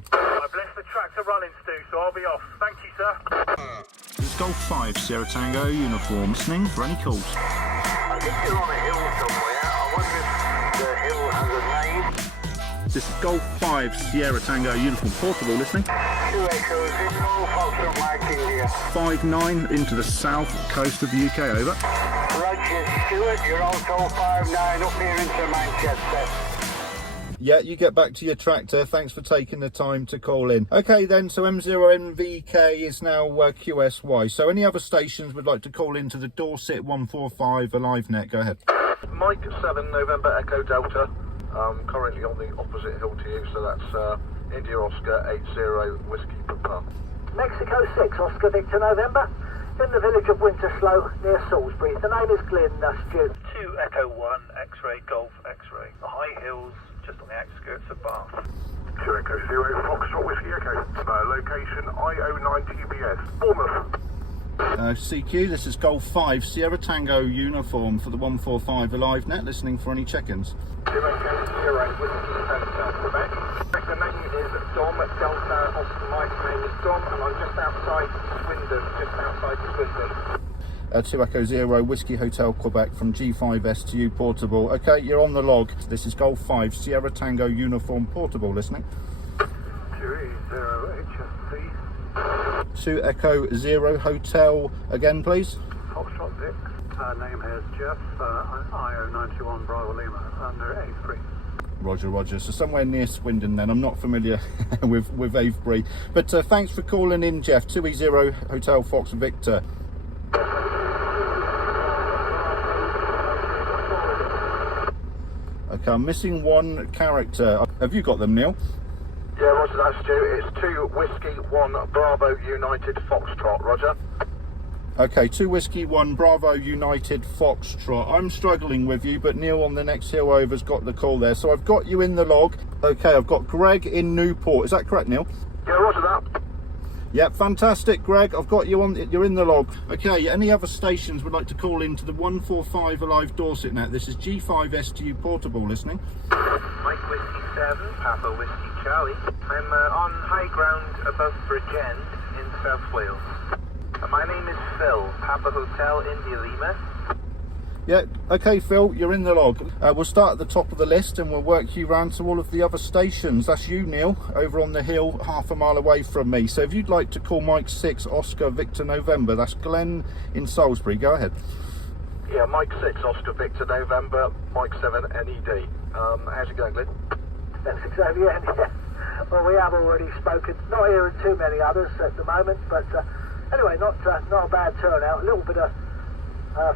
listening. I've left the tractor running, Stu, so I'll be off. Thank you, sir. It's Golf 5 Sierra Tango uniform, listening for any calls. I think you're on a hill somewhere. I wonder if the hill has a name. This is Golf 5 Sierra Tango uniform portable, listening. 2 Echoes in North Foxtrot Mike India. 5-9 into the south coast of the UK, over. Roger, Stuart, you're also 5-9 up here into Manchester. Yeah, you get back to your tractor. Thanks for taking the time to call in. Okay then, so M0NVK is now QSY. So any other stations would like to call into the Dorset 145 AliveNet? Go ahead. Mike 7 November Echo Delta. Currently on the opposite hill to you, so that's India Oscar 80 Whiskey Papa. Mexico 6 Oscar Victor November. In the village of Winterslow near Salisbury. The name is Glyn, Stu. 2 Echo 1 X-ray Golf X-ray. The high hills just on the outskirts of Bath. 2 Echo 0 Foxtrot Whiskey Echo. Location IO9 TBS. Portsmouth. CQ, this is Golf 5 Sierra Tango uniform for the 145 AliveNet, listening for any check-ins. 2 Echo 0 Whiskey Delta Quebec. The name is Dom Delta Oscar. My name is Dom, and I'm just outside Swindon. 2 Echo 0 Whiskey Hotel Quebec from G5STU portable. Okay, you're on the log. This is Golf 5 Sierra Tango uniform portable, listening. 2 HSC. 2 Echo 0 Hotel again, please. Foxtrot Vic. Name here is Jeff. IO91 Bravo Lima under Avebury. Roger. So somewhere near Swindon then. I'm not familiar with Avebury. But thanks for calling in, Jeff. 2E0 Hotel Fox Victor. Okay, I'm missing one character. Have you got them, Neil? Yeah, Roger that, Stu. It's 2 Whiskey 1 Bravo United Foxtrot, Roger. Okay, 2 Whiskey 1 Bravo United Foxtrot. I'm struggling with you, but Neil on the next hill over's got the call there. So I've got you in the log. Okay, I've got Greg in Newport. Is that correct, Neil? Yeah, Roger that. Yep, fantastic, Greg. I've got you on. You're in the log. Okay, any other stations would like to call into the 145 Alive Dorset net? This is G5STU portable, listening. Mike Whiskey 7 Papa Whiskey Charlie. I'm on high ground above Bridgend in South Wales. My name is Phil, Papa Hotel India Lima. Yeah, okay, Phil, you're in the log. We'll start at the top of the list and we'll work you round to all of the other stations. That's you, Neil, over on the hill, half a mile away from me. So if you'd like to call Mike 6 Oscar Victor November, that's Glenn in Salisbury. Go ahead. Yeah, Mike 6 Oscar Victor November, Mike 7 NED. How's it going, Glenn? That's exactly it. Well, we have already spoken. Not hearing too many others at the moment, but anyway, not a bad turnout. A little bit of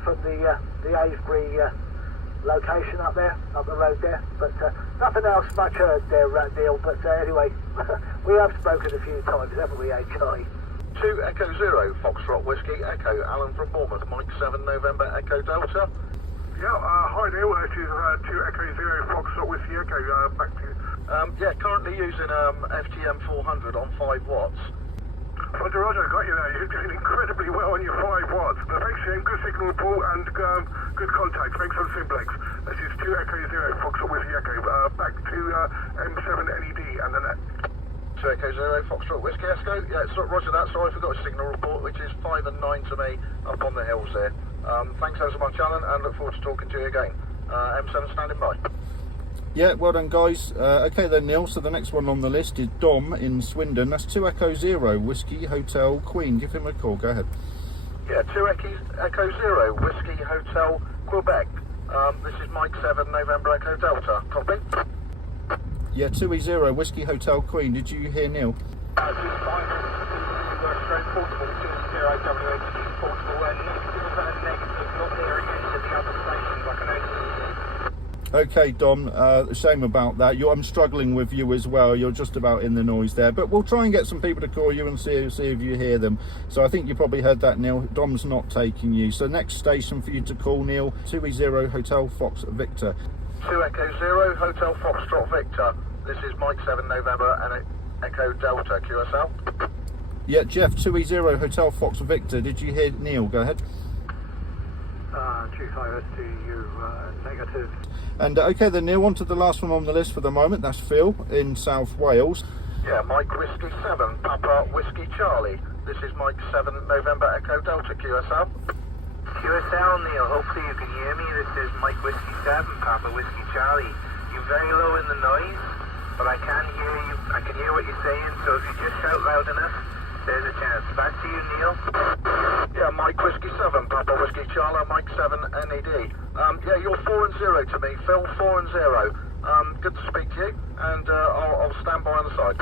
from the Avebury location up the road there, but nothing else much heard there, Neil. But anyway, we have spoken a few times, haven't we, HI? 2 Echo 0 Foxtrot Whiskey Echo, Alan from Bournemouth, Mike 7 November Echo Delta. Yeah, hi Neil, it is 2 Echo 0 Foxtrot Whiskey Echo, back to you. Yeah, currently using FGM 400 on 5 watts. Roger, got you there. You're doing incredibly well on your 5 watts. Perfection, good signal pull and good contact. Thanks on Simplex. This is 2 Echo 0 Foxtrot Whiskey Echo. Back to M7 NED and then 2 Echo 0 Foxtrot Whiskey Echo. Yeah, it's not Roger that. Sorry, I forgot a signal report, which is 5 and 9 to me up on the hills there. Thanks so much, Alan, and look forward to talking to you again. M7 standing by. Yeah, well done, guys. Okay then, Neil, so the next one on the list is Dom in Swindon. That's 2 Echo 0 Whiskey Hotel Queen. Give him a call. Go ahead. Yeah, 2 Echo 0 Whiskey Hotel Quebec. This is Mike 7 November Echo Delta. Copy? Yeah, 2E0 Whiskey Hotel Queen. Did you hear Neil? Okay, Dom, shame about that. I'm struggling with you as well. You're just about in the noise there. But we'll try and get some people to call you and see if you hear them. So I think you probably heard that, Neil. Dom's not taking you. So next station for you to call, Neil, 2E0 Hotel Fox Victor. 2 Echo 0 Hotel Foxtrot Victor. This is Mike 7 November and Echo Delta QSL. Yeah, Jeff, 2E0 Hotel Fox Victor. Did you hear Neil? Go ahead. G5STU negative. And okay then, Neil, on to the last one on the list for the moment. That's Phil in South Wales. Yeah, Mike Whiskey 7, Papa Whiskey Charlie. This is Mike 7 November Echo Delta QSL. QSL, Neil, hopefully you can hear me. This is Mike Whiskey 7, Papa Whiskey Charlie. You're very low in the noise, but I can hear you. I can hear what you're saying, so if you just shout loud enough, there's a chance. Back to you, Neil. Yeah, Mike Whiskey 7, Papa Whiskey Charlie, Mike 7 NED. Yeah, you're 4 and 0 to me, Phil, 4 and 0. Good to speak to you, and I'll stand by on the side.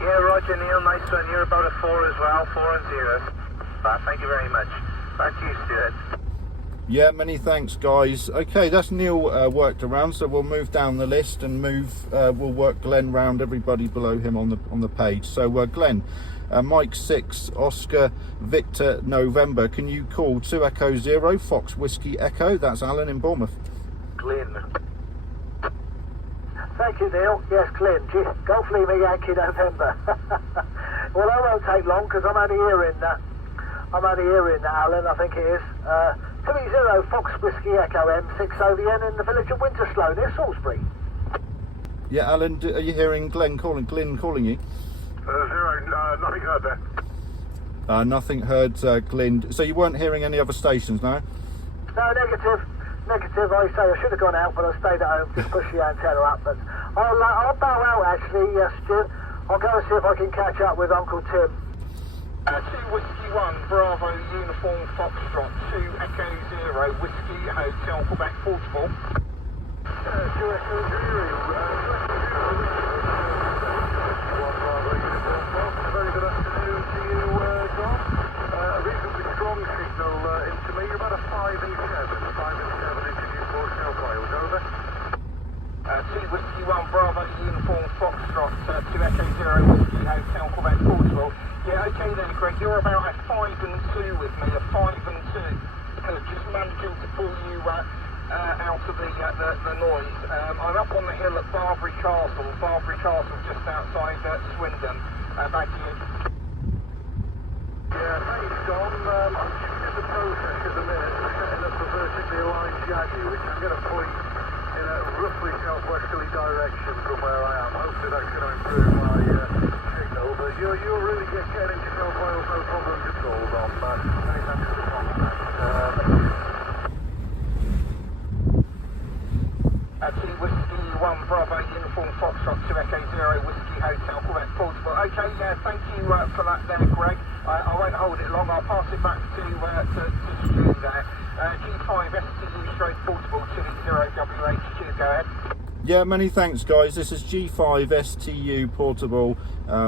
Yeah, Roger, Neil, nice one. You're about a 4 as well, 4 and 0. Thank you very much. Back to you, Stuart. Yeah, many thanks, guys. Okay, that's Neil worked around, so we'll move down the list and we'll work Glenn round everybody below him on the page. So Glenn, Mike 6 Oscar Victor November, can you call 2 Echo 0 Fox Whiskey Echo? That's Alan in Bournemouth. Glenn. Thank you, Neil. Yes, Glenn. Golf Lima Yankee November. Well, that won't take long because I'm only hearing Alan, I think it is. 30 Fox Whiskey Echo M6 OVN in the village of Winterslow near Salisbury. Yeah, Alan, are you hearing Glenn calling you? 0, nothing heard there. Nothing heard, Glenn. So you weren't hearing any other stations, no? No, negative. I say I should have gone out, but I stayed at home, just pushed the antenna up. But I'll bow out actually, Stuart. I'll go and see if I can catch up with Uncle Tim. 2 Whiskey 1, Bravo Uniform Foxtrot, 2 Echo 0, Whiskey Hotel, Quebec, Portsmouth. 2 Echo 0, very good afternoon to you, Dom. A reasonably strong signal into me. You're about a 5 and 7 into Newport, South Wales, over. 2 Whiskey 1, Bravo Uniform Foxtrot, 2 Echo 0, Whiskey Hotel, Quebec, Portsmouth. Yeah, okay then, Greg, you're about a 5 and 2 with me, a 5 and 2. Just managing to pull you out of the noise. I'm up on the hill at Barbary Castle just outside Swindon. Back to you. Yeah, thanks, Dom. I'm just in the process at the minute of setting up a vertically aligned Jaggy, which I'm going to point in a roughly southwesterly direction from where I am. Hopefully that's going to improve my signal, but you're really getting into South Wales, no problems at all, Dom. Many thanks for the compliment. Whiskey 1, Bravo Uniform Foxtrot, 2 Echo 0, Whiskey Hotel, Quebec, Portsmouth. Okay, yeah, thank you for that there, Greg. I won't hold it long, I'll pass it back to Stu there. G5STU straight Portable, 280WH, cheers, go ahead. Yeah, many thanks, guys. This is G5STU Portable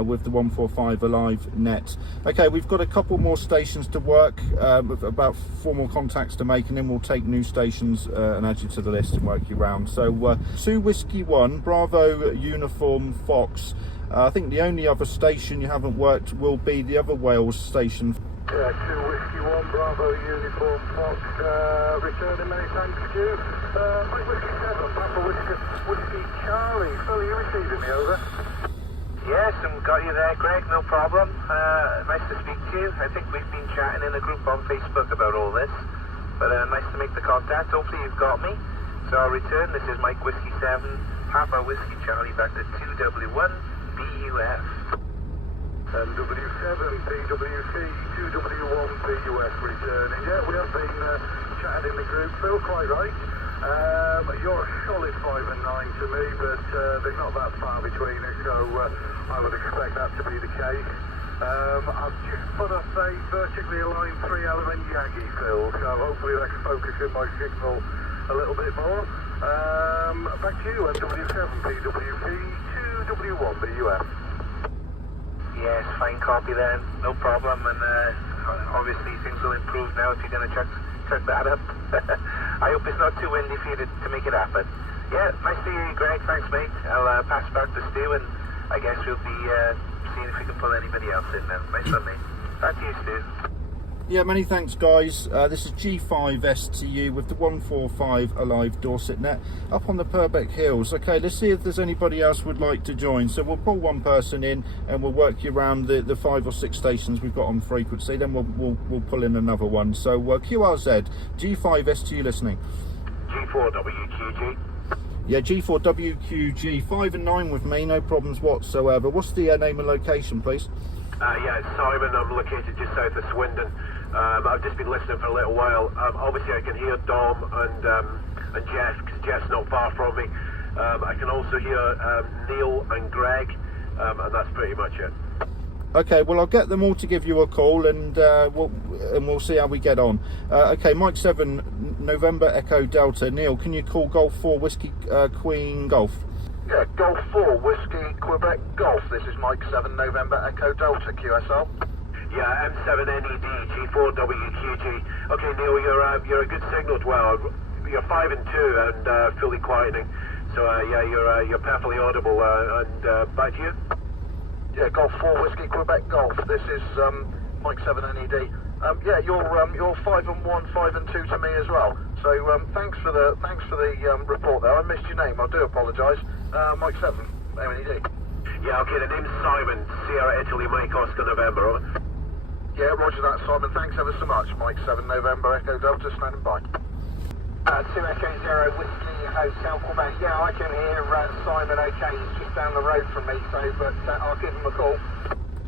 with the 145 Alive net. Okay, we've got a couple more stations to work, about 4 more contacts to make, and then we'll take new stations and add you to the list and work you round. So 2 Whiskey 1, Bravo Uniform Fox. I think the only other station you haven't worked will be the other Wales station. Yeah, 2 Whiskey 1, Bravo Uniform Fox, returning, many thanks to you. Mike Whiskey 7, Papa Whiskey Charlie. Phil, are you receiving me, over? Yes, and got you there, Greg, no problem. Nice to speak to you. I think we've been chatting in a group on Facebook about all this, but nice to make the contact. Hopefully you've got me. So I'll return. This is Mike Whiskey 7, Papa Whiskey Charlie, back to 2W1 BUF. W7 PWC 2W1 BUF returning. Yeah, we have been chatting in the group. Phil, quite right. You're a solid 5 and 9 to me, but there's not that far between us, so I would expect that to be the case. I've just put up a vertically aligned 3-element Yagi, Phil, so hopefully that's focusing my signal a little bit more. Back to you, W7 PWC 2W1 BUF. Yes, fine copy then, no problem, and obviously things will improve now if you're going to chuck that up. I hope it's not too windy for you to make it happen. Yeah, nice to hear you, Greg, thanks mate. I'll pass back to Stu, and I guess we'll be seeing if we can pull anybody else in now. Nice one, mate. Back to you, Stu. Yeah, many thanks, guys. This is G5STU with the 145 Alive Dorset net up on the Purbeck Hills. Okay, let's see if there's anybody else would like to join. So we'll pull one person in and we'll work you around the 5 or 6 stations we've got on frequency. Then we'll pull in another one. So QRZ, G5STU listening. G4WQG. Yeah, G4WQG, 5 and 9 with me, no problems whatsoever. What's the name and location, please? Yeah, it's Simon. I'm located just south of Swindon. I've just been listening for a little while. Obviously, I can hear Dom and Jeff, because Jeff's not far from me. I can also hear Neil and Greg, and that's pretty much it. Okay, well, I'll get them all to give you a call, and we'll see how we get on. Okay, Mike 7, November Echo Delta. Neil, can you call Golf 4 Whiskey Queen Golf? Yeah, Golf 4, Whiskey, Quebec, Golf. This is Mike 7, November Echo Delta, QSL. Yeah, M7NED, G4WQG. Okay, Neil, you're a good signal dweller. You're 5 and 2 and fully quietening. So yeah, you're perfectly audible. And back to you. Yeah, Golf 4, Whiskey, Quebec, Golf. This is Mike 7 NED. Yeah, you're 5 and 1, 5 and 2 to me as well. So thanks for the report there. I missed your name. I do apologise. Mike 7 NED. Yeah, okay. The name's Simon. Sierra Italy, Mike Oscar November. Over. Yeah, roger that, Simon. Thanks ever so much. Mike 7 November Echo Delta, standing by. 2 Echo 0 Whiskey Hotel Quebec. Yeah, I can hear Simon okay. He's just down the road from me, so but I'll give him a call.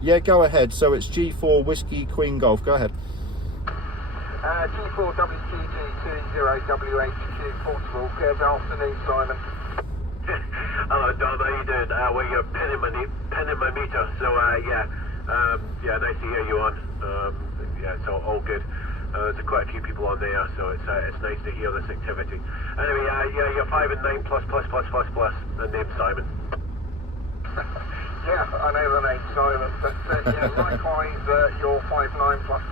Yeah, go ahead. So it's G4 Whiskey Queen Golf. Go ahead. G4WQG 20WHQ Portsmouth. Good afternoon, Simon. Hello, Don. How you doing? Well, you're pinning my meter. So yeah, nice to hear you on. Yeah, so all good. There's quite a few people on there, so it's nice to hear this activity. Anyway, yeah, you're 5 and 9 plus. The name's Simon. Yeah, I know the name Simon, but yeah, likewise, you're 5 9 plus.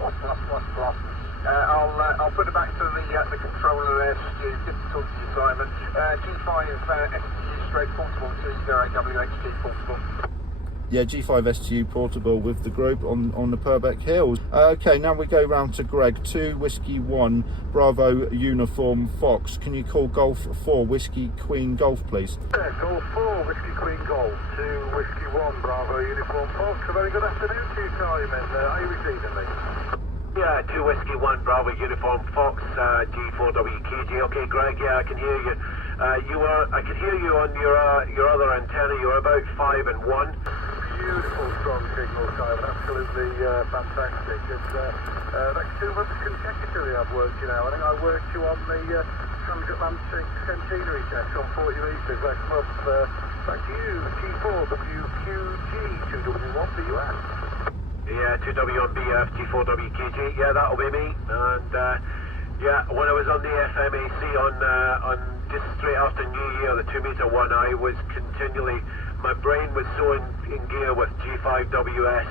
I'll put it back to the controller there, Stu. Good to talk to you, Simon. G5STU straight portable 20WHG portable. Yeah, G5STU portable with the group on the Purbeck Hills. Okay, now we go round to Greg. 2 Whiskey 1 Bravo Uniform Fox. Can you call Golf 4 Whiskey Queen Golf, please? Yeah, Golf 4, Whiskey Queen Golf, 2 Whiskey 1 Bravo Uniform Fox. A very good afternoon to you, Simon. Are you receiving me? Yeah, 2 Whiskey 1 Bravo Uniform Fox, G4WQG. Okay, Greg, yeah, I can hear you. I can hear you on your other antenna. You're about 5 and 1. Beautiful, strong signal, Simon. Absolutely fantastic. It's like 2 months consecutively I've worked you now. I think I worked you on the transatlantic centenary test on 40 metres last month. Back to you, G4WQG 2W1 BUF. Yeah, 2W1BF, G4WQG. Yeah, that'll be me. And yeah, when I was on the FMAC on just straight after New Year, the 2 metre one, I was continually. My brain was so in gear with G5WS.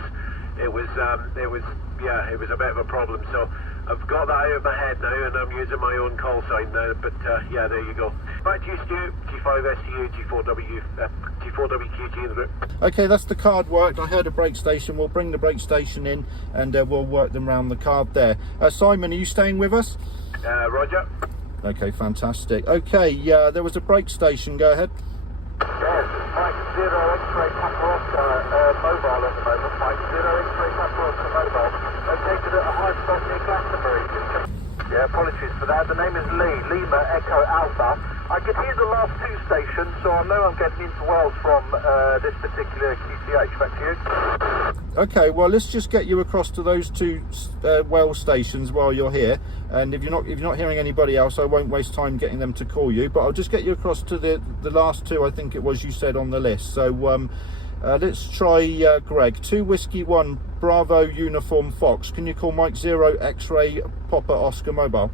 It was a bit of a problem. So I've got that out of my head now, and I'm using my own call sign now. But yeah, there you go. Back to you, Stu. G5STU, G4WQG in the group. Okay, that's the card worked. I heard a brake station. We'll bring the brake station in, and we'll work them around the card there. Simon, are you staying with us? Roger. Okay, fantastic. Okay, there was a brake station. Go ahead. Yes, Mike 0 X-ray Papa Oscar mobile at the moment. Mike 0 X-ray Papa Oscar mobile. Located at a high spot near Glastonbury. Yeah, apologies for that. The name is Lee, Lima Echo Alpha. I could hear the last 2 stations, so I know I'm getting into Wales from this particular QTH. Back to you. Okay, well, let's just get you across to those 2 Wales stations while you're here. And if you're not hearing anybody else, I won't waste time getting them to call you. But I'll just get you across to the last 2. I think it was you said on the list. So let's try Greg. 2 Whiskey 1 Bravo Uniform Fox. Can you call Mike 0 X-ray Papa Oscar mobile?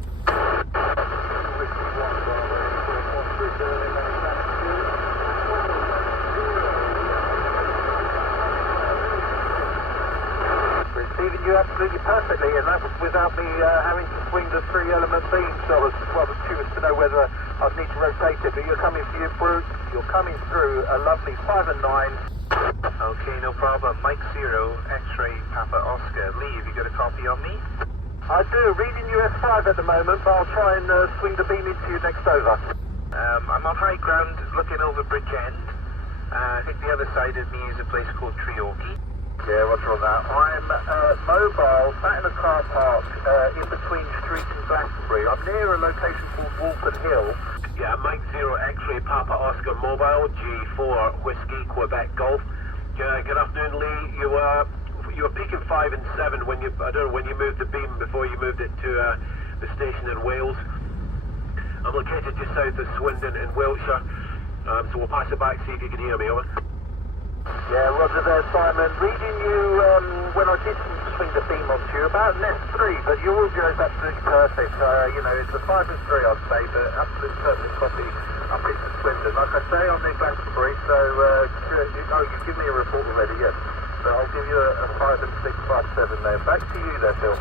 Receiving you absolutely perfectly, and that was without me having to swing the 3-element beam. So I was curious to know whether I'd need to rotate it. But you're coming through a lovely 5 and 9. Okay, no problem. Mike 0 X-ray Papa Oscar. Lee, have you got a copy on me? I do. Reading US 5 at the moment, but I'll try and swing the beam into you next over. I'm on high ground, looking over Bridge End. I think the other side of me is a place called Treorchy. Yeah, roger on that. I'm mobile, sat in a car park in between Street and Glastonbury. I'm near a location called Walton Hill. Yeah, Mike 0 X-ray Papa Oscar Mobile, G4 Whiskey Quebec Golf. Good afternoon, Lee. You were peaking 5 and 7 when you, I don't know, when you moved the beam before you moved it to the station in Wales. I'm located just south of Swindon in Wiltshire, so we'll pass it back, see if you can hear me, over. Yeah, roger there, Simon. Reading you when I did swing the beam onto you, about net 3, but your audio is absolutely perfect. You know, it's a 5 and 3, I'd say, but absolute perfect copy up into Swindon. Like I say, I'm near Glastonbury, so you've given me a report already, yes. So I'll give you a 5 and 6, 5, 7 there. Back to you there, Phil.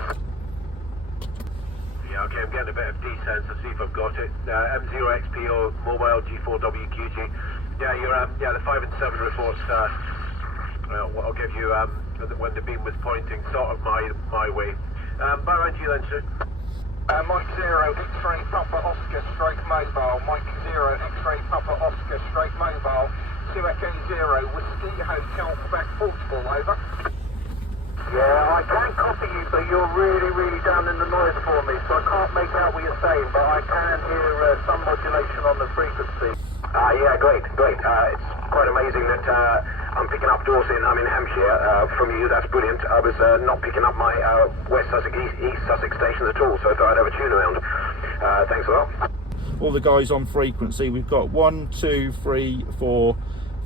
Yeah, okay, I'm getting a bit of descent, so see if I've got it. M0XPO Mobile G4WQG. Yeah, you're the 5 and 7 reports. What I'll give you when the beam was pointing sort of my way. Back around to you then, Stu. Mike 0 X-ray Papa Oscar stroke mobile. Mike 0 X-ray Papa Oscar stroke mobile. 2 Echo 0 Whiskey Hotel Quebec Portugal, over. Yeah, I can copy you, but you're really down in the noise for me, so I can't make out what you're saying, but I can hear some modulation on the frequency. Yeah, great. It's quite amazing that I'm picking up Dorset, I'm in Hampshire, from you. That's brilliant. I was not picking up my West Sussex, East Sussex stations at all, so I thought I'd have a tune around. Thanks a lot. All the guys on frequency, we've got 1, 2, 3, 4,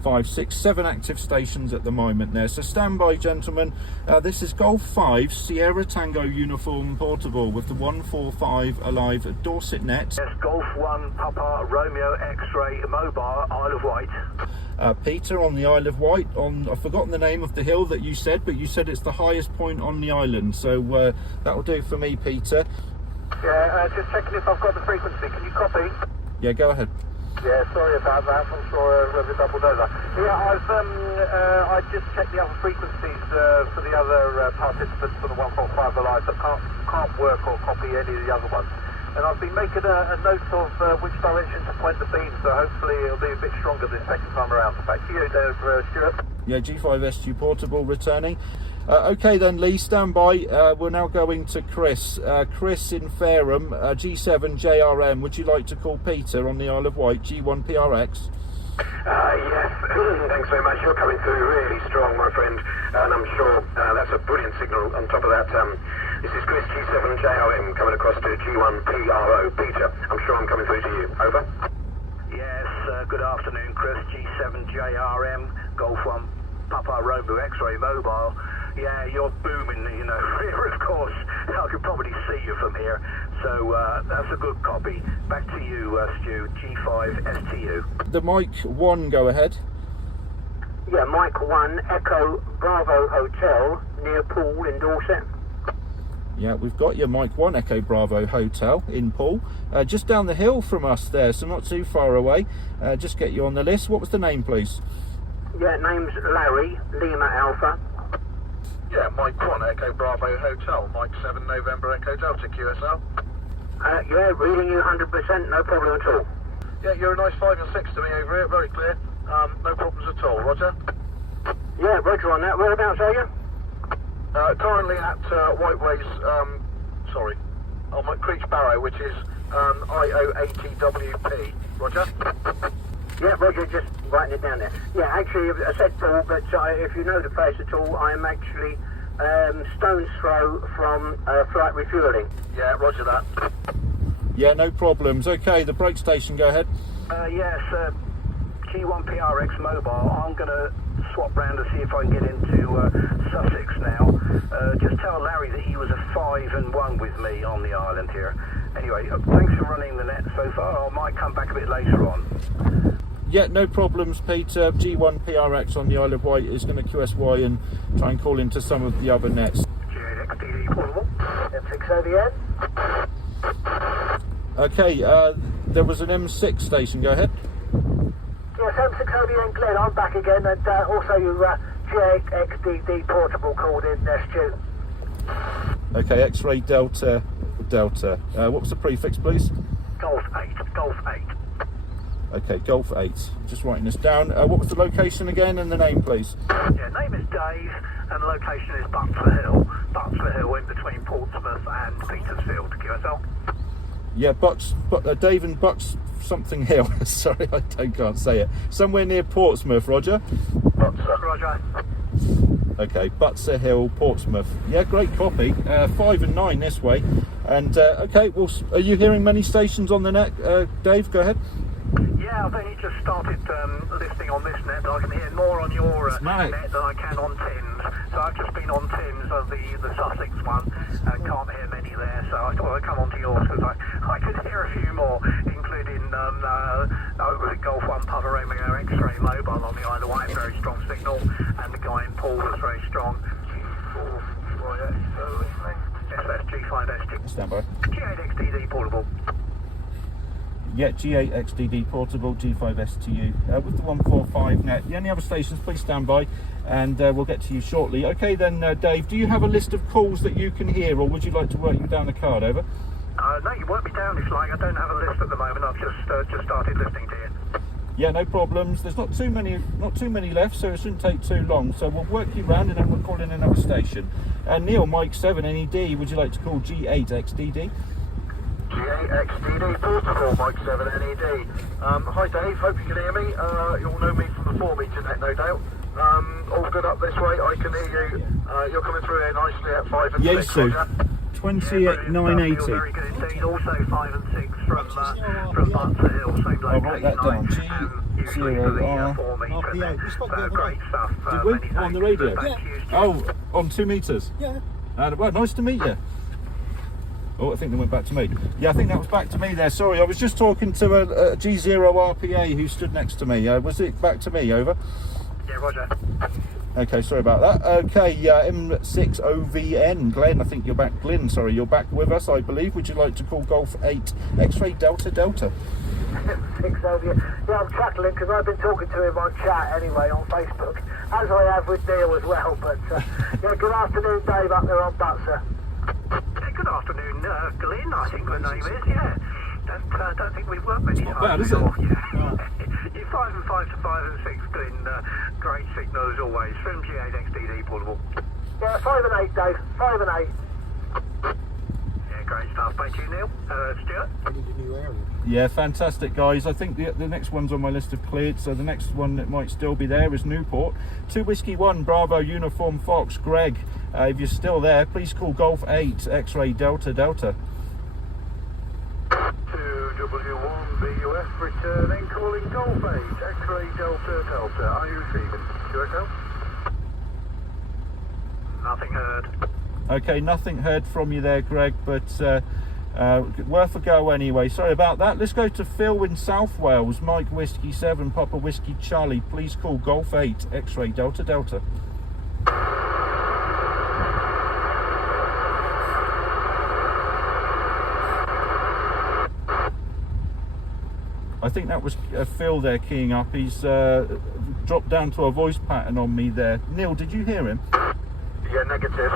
5, 6, 7 active stations at the moment there. So stand by, gentlemen. This is Golf 5 Sierra Tango Uniform Portable with the 145 alive at Dorset net. Yes, Golf 1 Papa Romeo X-ray Mobile, Isle of Wight. Peter on the Isle of Wight, I've forgotten the name of the hill that you said, but you said it's the highest point on the island, so that'll do for me, Peter. Yeah, just checking if I've got the frequency. Can you copy? Yeah, go ahead. Yeah, sorry about that. I'm sure we'll double over. Yeah, I just checked the other frequencies for the other participants for the 145 alive, but can't work or copy any of the other ones. And I've been making a note of which direction to point the beam, so hopefully it'll be a bit stronger this second time around. Back to you there, Stuart. Yeah, G5STU Portable returning. Okay then, Lee, stand by. We're now going to Chris. Chris in Fareham, G7JRM. Would you like to call Peter on the Isle of Wight, G1PRX? Yes, thanks very much. You're coming through really strong, my friend, and I'm sure that's a brilliant signal. On top of that, this is Chris, G7JRM, coming across to G1PRO. Peter, I'm sure I'm coming through to you. Over. Yes, good afternoon, Chris, G7JRM, Golf 1 Papa Romeo X-ray Mobile. Yeah, you're booming, you know, here, of course. I can probably see you from here. So that's a good copy. Back to you, Stu, G5STU. The Mike 1, go ahead. Yeah, Mike 1, Echo Bravo Hotel, near Poole in Dorset. Yeah, we've got your Mike 1 Echo Bravo Hotel in Poole. Just down the hill from us there, so not too far away. Just get you on the list. What was the name, please? Yeah, name's Larry, Lima Alpha. Yeah, Mike 1 Echo Bravo Hotel, Mike 7 November Echo Delta QSL. Yeah, reading you 100%, no problem at all. Yeah, you're a nice 5 and 6 to me over here, very clear. No problems at all, Roger. Yeah, roger on that. Whereabouts are you? Currently at Whiteways, I'm at Creech Barrow, which is IO80WP. Roger? Yeah, Roger, just writing it down there. Yeah, actually, I said Paul, but if you know the place at all, I'm actually stone's throw from flight refuelling. Yeah, roger that. Yeah, no problems. Okay, the brake station, go ahead. Yes, G1PRX mobile. I'm going to swap round to see if I can get into Sussex now. Just tell Larry that he was a 5 and 1 with me on the island here. Anyway, thanks for running the net so far. I might come back a bit later on. Yeah, no problems, Peter. G1PRX on the Isle of Wight is going to QSY and try and call into some of the other nets. GXDD portable. M6OVN. Okay, there was an M6 station, go ahead. Yes, M6OVN Glenn, I'm back again, and also you GXDD portable called in, Stu. Okay, X-ray Delta. What was the prefix, please? Golf 8. Okay, Golf 8. Just writing this down. What was the location again and the name, please? Yeah, name is Dave, and the location is Butler Hill. Butler Hill in between Portsmouth and Petersfield, QSL. Yeah, Dave and Bucks something Hill. Sorry, I can't say it. Somewhere near Portsmouth, Roger. Roger. Okay, Butser Hill, Portsmouth. Yeah, great copy. 5 and 9 this way. And okay, well, are you hearing many stations on the net, Dave? Go ahead. Yeah, I've only just started listening on this net. I can hear more on your net than I can on Tim's. So I've just been on Tim's of the Sussex one. Can't hear many there, so I thought I'd come onto yours because I could hear a few more, including was it Golf 1 Papa Romeo X-Ray Mobile on the Isle of Wight, very strong signal, and the guy in Paul was very strong. G5STU. Stand by. G8XDD portable. Yeah, G8XDD portable, G5STU with the 145 net. Any other stations, please stand by and we'll get to you shortly. Okay then, Dave, do you have a list of calls that you can hear, or would you like to work them down the card? Over. No, you work me down if you like. I don't have a list at the moment. I've just started listening to you. Yeah, no problems. There's not too many left, so it shouldn't take too long. So we'll work you round and then we'll call in another station. Neil, Mike 7 NED, would you like to call G8XDD? G8XDD portable, Mike 7 NED. Hi Dave, hope you can hear me. You'll know me from the 4 metre net, no doubt. All good up this way, I can hear you. You're coming through here nicely at 5 and 6. Yes, sir. 20 at 980. Very good indeed. Also 5 and 6 from Butser Hill, same location. I'll write that down. G0R. 4 metre. So great stuff. Did we? On the radio? Oh, on 2 metres? Yeah. Well, nice to meet you. Oh, I think they went back to me. Yeah, I think that was back to me there. Sorry, I was just talking to a G0 RPA who stood next to me. Was it back to me? Over? Yeah, Roger. Okay, sorry about that. Okay, M6OVN. Glenn, I think you're back. Glyn, sorry, you're back with us, I believe. Would you like to call Golf 8 X-Ray Delta Delta? 6OVN. Yeah, I'm chuckling because I've been talking to him on chat anyway on Facebook, as I have with Neil as well. But yeah, good afternoon, Dave, up there on Butser. Good afternoon, Glyn, I think the name is, yeah. Don't think we've worked many times. Bad, is it? Yeah. You're 5 and 5 to 5 and 6, Glyn. Great signal as always. From G8XDD portable. Yeah, 5 and 8, Dave. 5 and 8. Yeah, great stuff. Thank you, Neil. Stuart? I need a new area. Yeah, fantastic, guys. I think the next one's on my list of cleared, so the next one that might still be there is Newport. 2 Whiskey 1 Bravo Uniform Fox. Greg, if you're still there, please call Golf 8 X-Ray Delta Delta. 2W1 BUF returning, calling Golf 8 X-Ray Delta Delta. Are you receiving? QSL? Nothing heard. Okay, nothing heard from you there, Greg, but worth a go anyway. Sorry about that. Let's go to Phil in South Wales. Mike Whiskey 7 Papa Whiskey Charlie. Please call Golf 8 X-Ray Delta Delta. I think that was Phil there keying up. He's dropped down to a voice pattern on me there. Neil, did you hear him? Yeah, negative.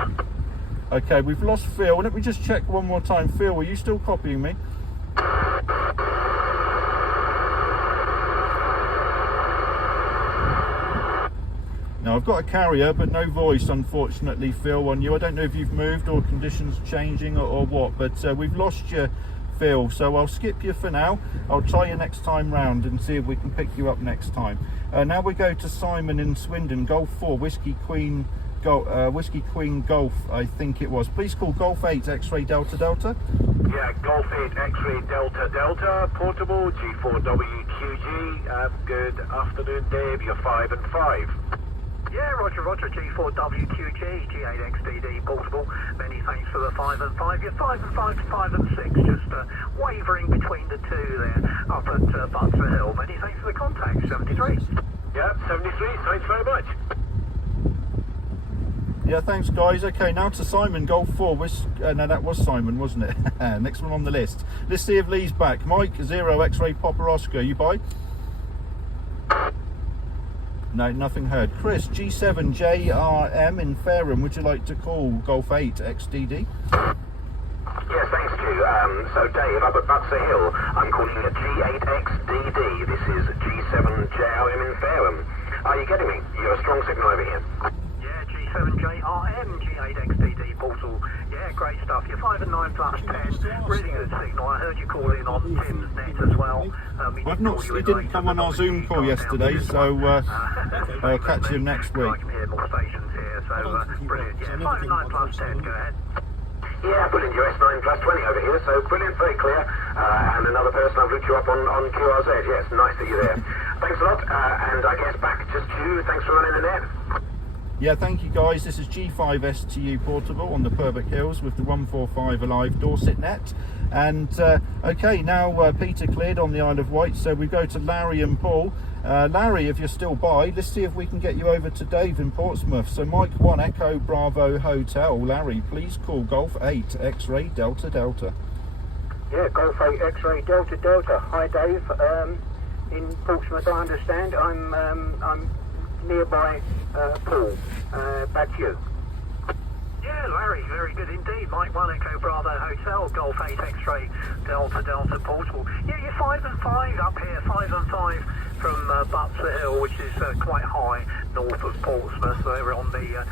Okay, we've lost Phil. Let me just check one more time. Phil, are you still copying me? Now, I've got a carrier, but no voice, unfortunately, Phil, on you. I don't know if you've moved or conditions changing or what, but we've lost you, Phil, so I'll skip you for now. I'll try you next time round and see if we can pick you up next time. Now we go to Simon in Swindon, Golf 4 Whiskey Queen Golf, I think it was. Please call Golf 8 X-Ray Delta Delta. Yeah, Golf 8 X-Ray Delta Delta, portable, G4WQG. Good afternoon, Dave. You're 5 and 5. Yeah, Roger, G4WQG, G8XDD portable. Many thanks for the 5 and 5. You're 5 and 5 to 5 and 6, just wavering between the two there up at Butser Hill. Many thanks for the contact, 73. Yeah, 73. Thanks very much. Yeah, thanks, guys. Okay, now to Simon, Golf 4. No, that was Simon, wasn't it? Next one on the list. Let's see if Lee's back. Mike, 0 X-Ray Papa Oscar. You by? No, nothing heard. Chris, G7JRM in Fareham. Would you like to call Golf 8 XDD? Yes, thanks, Stu. So, Dave, up at Butser Hill, I'm calling a G8XDD. This is G7JRM in Fareham. Are you getting me? You're a strong signal over here. Yeah, G7JRM, G8XDD portal. Yeah, great stuff. You're 5 and 9 plus 10. Really good signal. I heard you call in on Tim's net as well. I've not. He didn't come on our Zoom call yesterday, so I'll catch him next week. I can hear more stations here, so brilliant. Yeah, 59+10, go ahead. Yeah, brilliant. US 9+20 over here, so brilliant, very clear. And another person I've looked you up on QRZ. Yes, nice that you're there. Thanks a lot, and I guess back just to you. Thanks for running the net. Yeah, thank you guys. This is G5STU Portable on the Purbeck Hills with the 145 Alive Dorset net. And okay, now Peter cleared on the Isle of Wight, so we go to Larry and Paul. Larry, if you're still by, let's see if we can get you over to Dave in Portsmouth. So Mike 1 Echo Bravo Hotel. Larry, please call Golf 8 X-Ray Delta Delta. Yeah, Golf 8 X-Ray Delta Delta. Hi Dave, in Portsmouth I understand. I'm nearby Paul. Back to you. Yeah, Larry, very good indeed. Mike 1 Echo Bravo Hotel, Golf 8 X-Ray Delta Delta Portable. Yeah, you're 5 and 5 up here, 5 and 5 from Butser Hill, which is quite high north of Portsmouth. So we're on the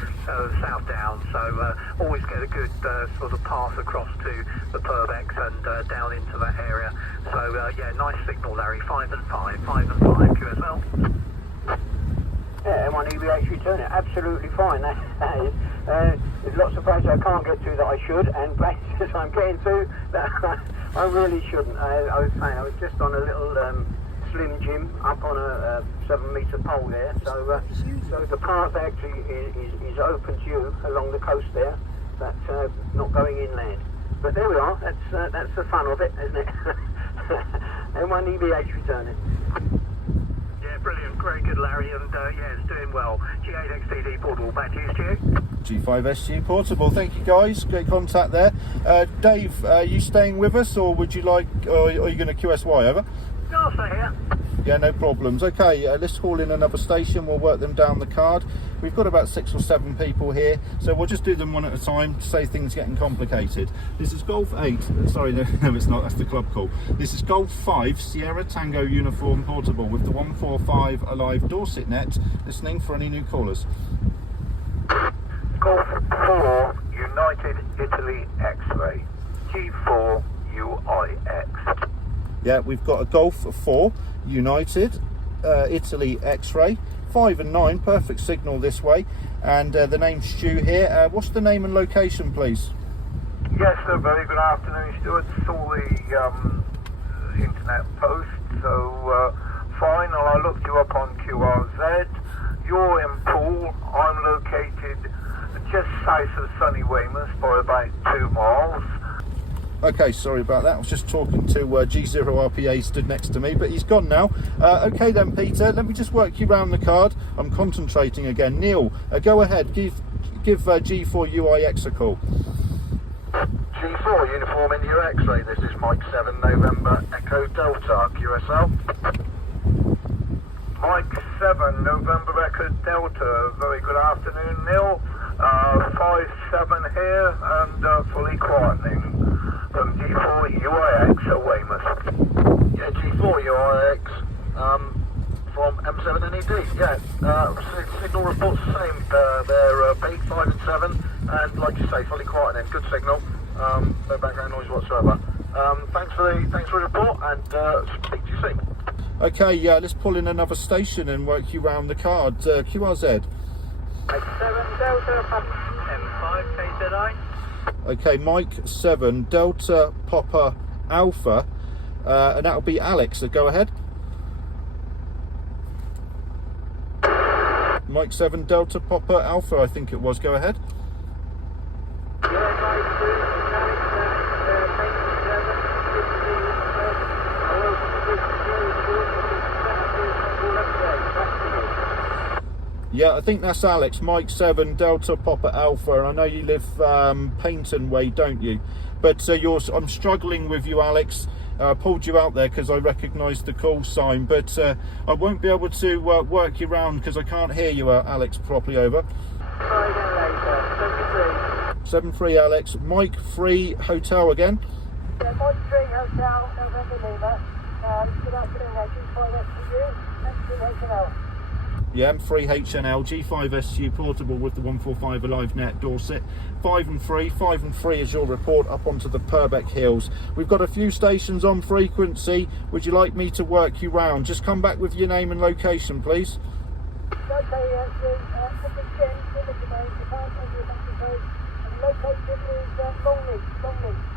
South Downs, so always get a good sort of path across to the Purbecks and down into that area. So yeah, nice signal, Larry. 5 and 5, 5 and 5 QSL. Yeah, M1 EBH return it. Absolutely fine. That is. There's lots of places I can't get to that I should, and places I'm getting to that I really shouldn't. I was saying, I was just on a little slim gym up on a 7-metre pole there, so the path actually is open to you along the coast there. That's not going inland. But there we are. That's the fun of it, isn't it? M1 EBH returning. Brilliant, very good, Larry, and yeah, it's doing well. G8XTD Portable, back to you, Stu. G5STU Portable, thank you guys, great contact there. Dave, are you staying with us, or would you like, or are you going to QSY over? No, I'll stay here. Yeah, no problems. Okay, let's call in another station, we'll work them down the card. We've got about 6 or 7 people here, so we'll just do them one at a time to save things getting complicated. This is Golf 8, sorry, no it's not, that's the club call. This is Golf 5 Sierra Tango Uniform Portable with the 145 Alive Dorset net, listening for any new callers. Golf 4 United Italy X-Ray. G4 UIX. Yeah, we've got a Golf 4 United Italy X-Ray, 5 and 9, perfect signal this way, and the name's Stu here. What's the name and location, please? Yes, sir, very good afternoon, Stuart. Saw the internet post, so fine. I looked you up on QRZ. You're in Poole. I'm located just south of sunny Weymouth by about 2 miles. Okay, sorry about that. I was just talking to G0RPA stood next to me, but he's gone now. Okay then, Peter, let me just work you round the card. I'm concentrating again. Neil, go ahead. Give G4UIX a call. G4 Uniform India X-Ray. This is Mike 7 November Echo Delta QSL. Mike 7 November Echo Delta. Very good afternoon, Neil. 5-7 here and fully quietening from G4 UIX at Weymouth. Yeah, G4 UIX from M7 NED. Yeah, signal reports the same. They're 8, 5 and 7, and like you say, fully quietening. Good signal. No background noise whatsoever. Thanks for the report, and speak to you soon. Okay, yeah, let's pull in another station and work you round the card. QRZ. 7 Delta M5 KZI. Okay, Mike 7 Delta Papa Alpha, and that'll be Alex, so go ahead. Mike 7 Delta Papa Alpha, I think it was, go ahead. Yeah, I think that's Alex, Mike 7 Delta Papa Alpha, and I know you live Paynton Way, don't you? But I'm struggling with you, Alex. I pulled you out there because I recognised the call sign, but I won't be able to work you round because I can't hear you, Alex, properly. Over. Try again later. 7-3 Alex. Mike 3 Hotel again. Yeah, Mike 3 Hotel, November Lima. Good afternoon, G5STU. Thanks for the hotel. Yeah, M3HNL, G5STU portable with the 145 Alive net, Dorset. 5 and 3 is your report up onto the Purbeck Hills. We've got a few stations on frequency. Would you like me to work you round? Just come back with your name and location, please.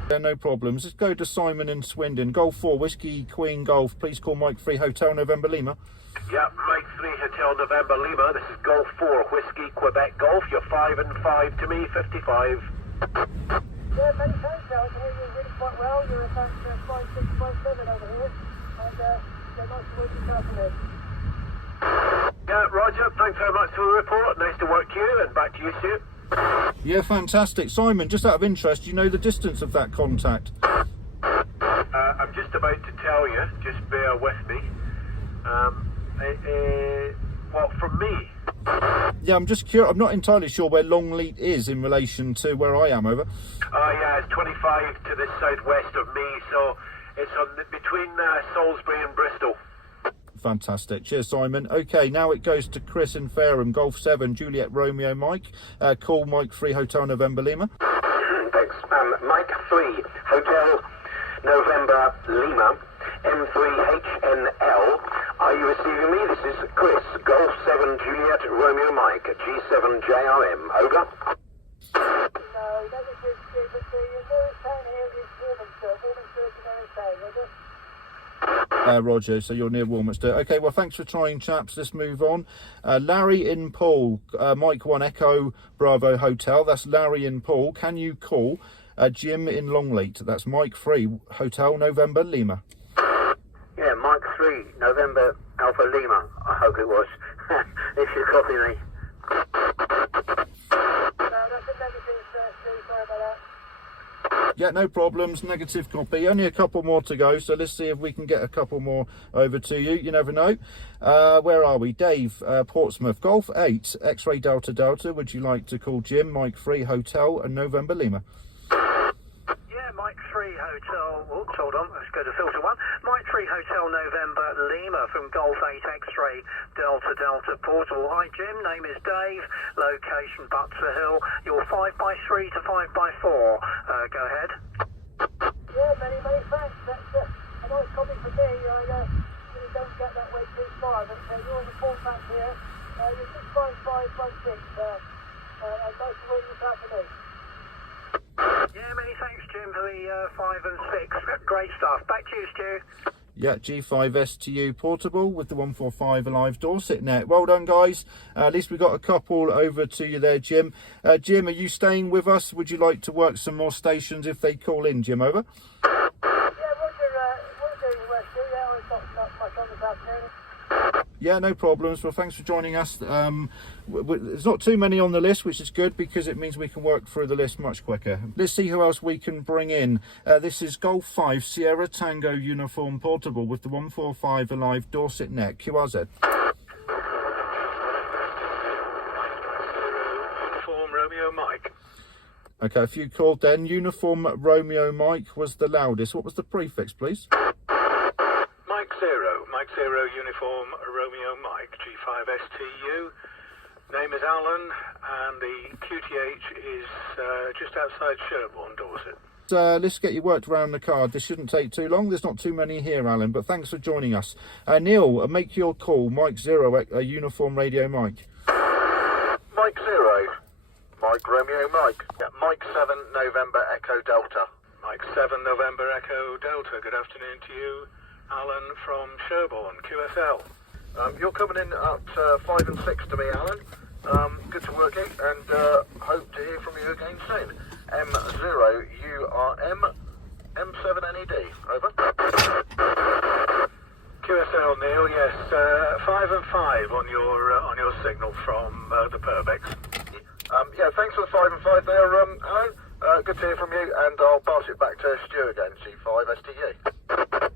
Yeah, no problems. Let's go to Simon in Swindon. Golf 4, Whiskey Queen Golf. Please call Mike 3 Hotel November Lima. Yeah, Mike 3 Hotel November Lima. This is Golf 4, Whiskey Quebec Golf. You're 5 and 5 to me, 55. Yeah, many thanks, Al. I hear you really quite well. You're about 5, 6, 5, 7 over here. And yeah, nice to work you afternoon. Yeah, Roger. Thanks very much for the report. Nice to work you, and back to you, Stu. Yeah, fantastic. Simon, just out of interest, do you know the distance of that contact? I'm just about to tell you. Just bear with me. Well, from me. Yeah, I'm just curious. I'm not entirely sure where Longleat is in relation to where I am, over. Yeah, it's 25 to the southwest of me, so it's on between Salisbury and Bristol. Fantastic. Cheers, Simon. Okay, now it goes to Chris in Fareham. Golf 7, Juliet Romeo Mike. Call Mike 3 Hotel November Lima. Thanks. Mike 3 Hotel November Lima, M3HNL. Are you receiving me? This is Chris, Golf 7 Juliet Romeo Mike, G7JRM. Over. No, that was good, but the nearest town here is Warminster. Warminster is the nearest town, is it? Roger, so you're near Warminster. Okay, well, thanks for trying, chaps. Let's move on. Larry in Poole, Mike 1 Echo Bravo Hotel. That's Larry in Poole. Can you call Jim in Longleat? That's Mike 3 Hotel November Lima. Yeah, Mike 3 November Alpha Lima. I hope it was. If you copy me. That's a negative, Steve. Sorry about that. Yeah, no problems. Negative copy. Only a couple more to go, so let's see if we can get a couple more over to you. You never know. Where are we? Dave, Portsmouth. Golf 8, X-Ray Delta Delta. Would you like to call Jim, Mike 3 Hotel and November Lima? Yeah, Mike 3 Hotel. Oops, hold on. Let's go to filter 1. Mike 3 Hotel November Lima from Golf 8 X-Ray Delta Delta Portable. Hi, Jim. Name is Dave. Location Butser Hill. You're 5x3 to 5x4. Go ahead. Yeah, many thanks. That's a nice copy for me. I really don't get that way too far, but your report back here, you're 65516. Nice to work this afternoon. Yeah, many thanks, Jim, for the 5 and 6. Great stuff. Back to you, Stu. Yeah, G5STU portable with the 145 Alive Dorset net. Well done, guys. At least we got a couple over to you there, Jim. Jim, are you staying with us? Would you like to work some more stations if they call in, Jim? Over. Yeah, we're doing West. Yeah, I've got not much on this afternoon. Yeah, no problems. Well, thanks for joining us. There's not too many on the list, which is good because it means we can work through the list much quicker. Let's see who else we can bring in. This is Golf 5 Sierra Tango Uniform Portable with the 145 Alive Dorset net, QRZ. Uniform Romeo Mike. Okay, a few called then. Uniform Romeo Mike was the loudest. What was the prefix, please? Mike 0 Uniform Romeo Mike, G5STU. Name is Alan, and the QTH is just outside Sherborne, Dorset. Let's get you worked around the card. This shouldn't take too long. There's not too many here, Alan, but thanks for joining us. Neil, make your call. Mike 0, Uniform Radio Mike. Mike 0, Mike Romeo Mike. Yeah, Mike 7 November Echo Delta. Mike 7 November Echo Delta. Good afternoon to you. Alan from Sherborne, QSL. You're coming in at 5 and 6 to me, Alan. Good to work you, and hope to hear from you again soon. M0URM M7NED. Over. QSL, Neil. Yes, 5 and 5 on your signal from the Purbecks. Yeah, thanks for the 5 and 5 there, Alan. Good to hear from you, and I'll pass it back to Stu again, G5STU.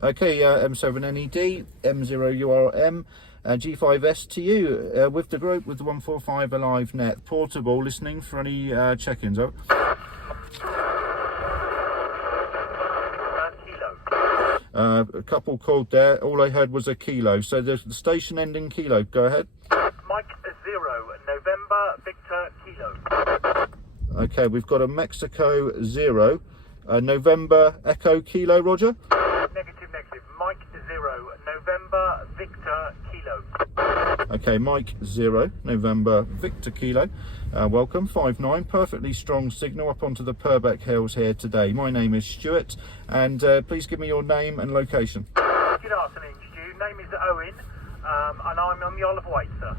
Okay, M7NED, M0URM, G5STU with the group with the 145 Alive net. Portable, listening for any check-ins. Over. Kilo. A couple called there. All I heard was a kilo. So the station ending kilo. Go ahead. Mike Okay, we've got a Mexico 0, November Echo Kilo, Roger. Negative. Mike 0, November Victor Kilo. Okay, Mike 0, November Victor Kilo. Welcome, 5-9, perfectly strong signal up onto the Purbeck Hills here today. My name is Stuart, and please give me your name and location. Good afternoon, Stu. Name is Owen, and I'm on the Isle of Wight, sir.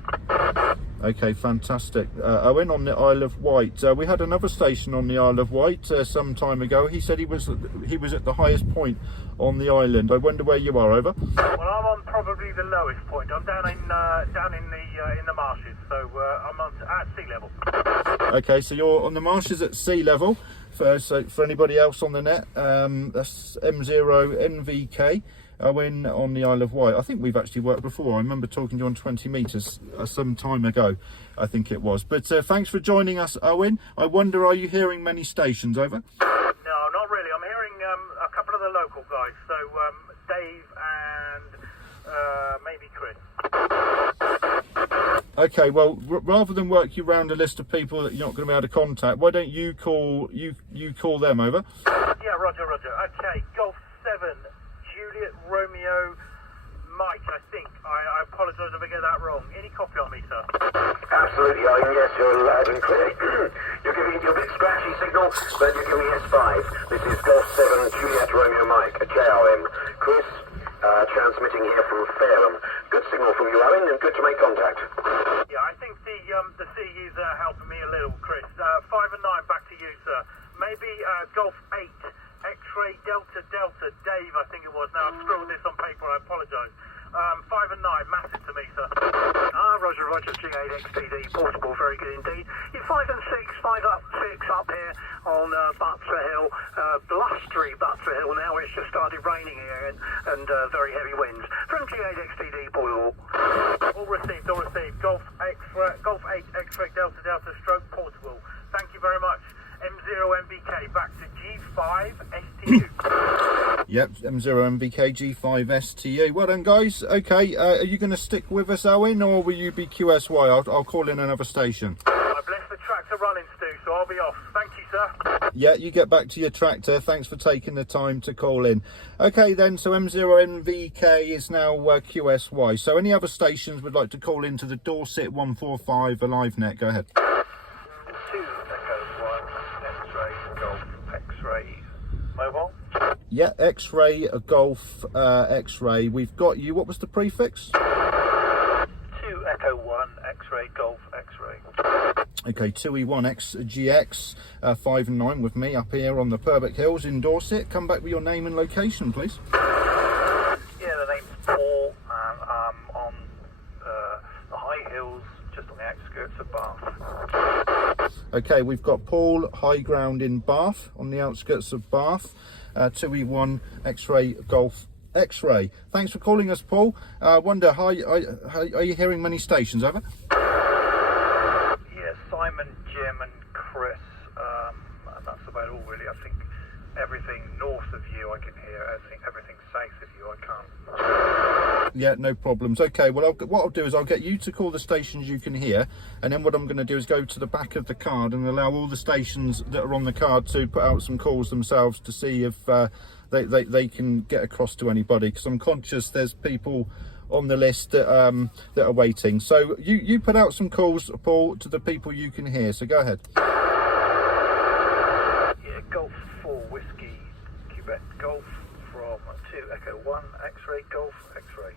Okay, fantastic. Owen on the Isle of Wight. We had another station on the Isle of Wight some time ago. He said he was at the highest point on the island. I wonder where you are. Over. Well, I'm on probably the lowest point. I'm down in the marshes, so I'm at sea level. Okay, so you're on the marshes at sea level. So for anybody else on the net, that's M0NVK. Owen on the Isle of Wight. I think we've actually worked before. I remember talking to you on 20 metres some time ago, I think it was. But thanks for joining us, Owen. I wonder, are you hearing many stations? Over. No, not really. I'm hearing a couple of the local guys. So Dave and maybe Chris. Okay, well, rather than work you round a list of people that you're not going to be able to contact, why don't you call them? Over. Yeah, Roger. Okay, Golf 7. Juliet Romeo Mike, I think. I apologise if I get that wrong. Any copy on me, sir? Absolutely, Owen. Yes, you're loud and clear. You're giving you a bit scratchy signal, but you're giving me S5. This is Golf 7, Juliet Romeo Mike, JRM. Chris, transmitting here from Fareham. Good signal from you, Owen, and good to make contact. Yeah, I think the CU's helping me a little, Chris. 5 and 9, back to you, sir. Maybe Golf 8. X-ray Delta Dave, I think it was. Now I've scribbled this on paper, I apologise. 5 and 9, massive to me, sir. Roger, G5STU, portable, very good indeed. You're 5 and 6 up here on Butser Hill, blustery Butser Hill now. It's just started raining here and very heavy winds. From G5STU, portable. All received. Golf 8 X-ray Delta stroke portable. Thank you very much. M0MBK back to G5STU. Yep, M0MBK G5STU. Well done, guys. Okay, are you going to stick with us, Owen, or will you be QSY? I'll call in another station. I bless the tractor running, Stu, so I'll be off. Thank you, sir. Yeah, you get back to your tractor. Thanks for taking the time to call in. Okay, then, so M0MVK is now QSY. So any other stations would like to call into the Dorset 145 Alive Net? Go ahead. Mobile? Yeah, X-ray, Golf, X-ray. We've got you. What was the prefix? 2 Echo 1, X-ray, Golf, X-ray. Okay, 2E1XGX, 5 and 9 with me up here on the Purbeck Hills in Dorset. Come back with your name and location, please. Yeah, the name's Paul, and I'm on the high hills, just on the outskirts of Bath. Okay, we've got Paul, high ground in Bath, on the outskirts of Bath, 2E1 X-ray Golf X-ray. Thanks for calling us, Paul. Wonder, are you hearing many stations? Over. Yeah, Simon, Jim, and Chris, and that's about all really. I think everything north of you I can hear. Everything south of you I can't. Yeah, no problems. Okay, well, what I'll do is I'll get you to call the stations you can hear, and then what I'm going to do is go to the back of the card and allow all the stations that are on the card to put out some calls themselves to see if they can get across to anybody, because I'm conscious there's people on the list that are waiting. So you put out some calls, Paul, to the people you can hear, so go ahead. Yeah, Golf 4 Whiskey Quebec Golf from 2 Echo 1 X-ray Golf X-ray.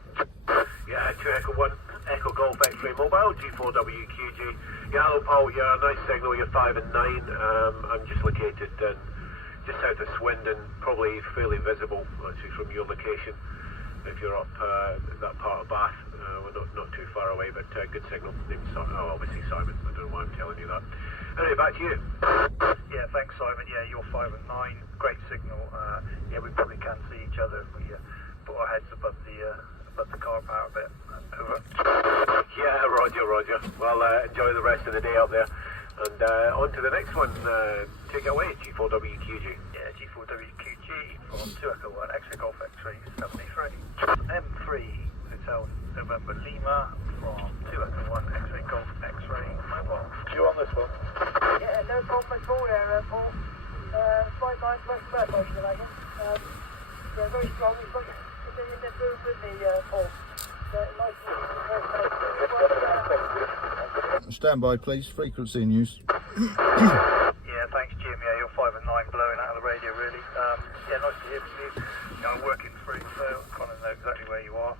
Yeah, 2 Echo 1 Echo Golf X-ray mobile, G4WQG. Yeah, hello Paul, yeah, nice signal, you're 5 and 9. I'm just located in just south of Swindon, probably fairly visible actually from your location. If you're up that part of Bath, we're not too far away, but good signal. Name's obviously Simon, I don't know why I'm telling you that. Anyway, back to you. Yeah, thanks Simon. Yeah, you're 5 and 9. Great signal. Yeah, we probably can see each other if we put our heads above the car power a bit. Over. Yeah, Roger. Well, enjoy the rest of the day up there. And on to the next one. Take it away, G4WQG. Yeah, G4WQG from 2 Echo 1 X-ray Golf X-ray 73. M3 Hotel November Lima from 2 Echo 1 X-ray Golf X-ray mobile. You on this one? Yeah, no problem at call there, Paul. Flight 9 West Birthday, I imagine. Yeah, very strong. He's got in the room with me, Paul. Nice to Stand by, please. Frequency in use. Yeah, thanks, Jim. Yeah, you're 5 and 9 blowing out of the radio, really. Yeah, nice to hear from you. You know, I'm working through, so I kind of know exactly where you are.